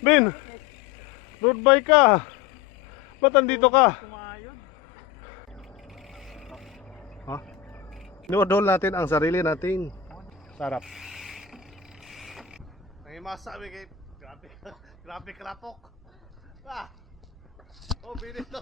Bin, road bike ka. Ba't andito ka? Ha? Inodol natin ang sarili natin. Sarap. May masabi kay grabe, grabe krapok. Ah. Oh, binito.